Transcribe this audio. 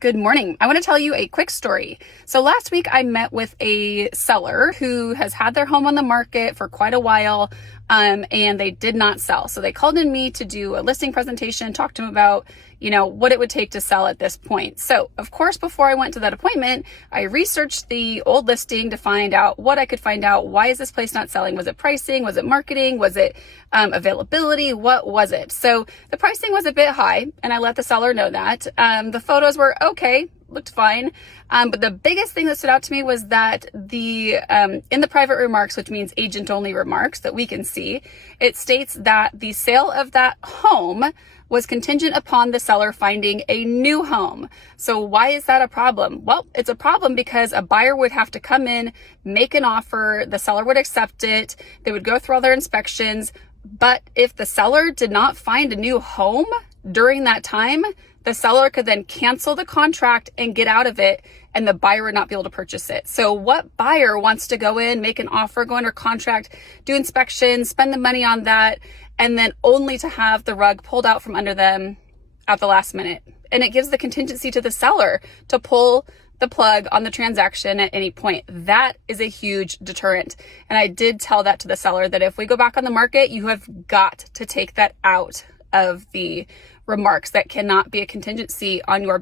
Good morning. I want to tell you a quick story. So last week I met with a seller who has had their home on the market for quite a while, and they did not sell. So they called in me to do a listing presentation, talk to them about, what it would take to sell at this point. So of course, before I went to that appointment, I researched the old listing to find out what I could find out. Why is this place not selling? Was it pricing? Was it marketing? Was it availability? What was it? So the pricing was a bit high, and I let the seller know that. The photos were okay, looked fine. But the biggest thing that stood out to me was that in the private remarks, which means agent only remarks that we can see, it states that the sale of that home was contingent upon the seller finding a new home. So why is that a problem? Well, it's a problem because a buyer would have to come in, make an offer, the seller would accept it, they would go through all their inspections. But if the seller did not find a new home during that time, the seller could then cancel the contract and get out of it, and the buyer would not be able to purchase it. So what buyer wants to go in, make an offer, go under contract, do inspections, spend the money on that, and then only to have the rug pulled out from under them at the last minute? And it gives the contingency to the seller to pull the plug on the transaction at any point. That is a huge deterrent. And I did tell that to the seller that if we go back on the market, you have got to take that out of the remarks. That cannot be a contingency on your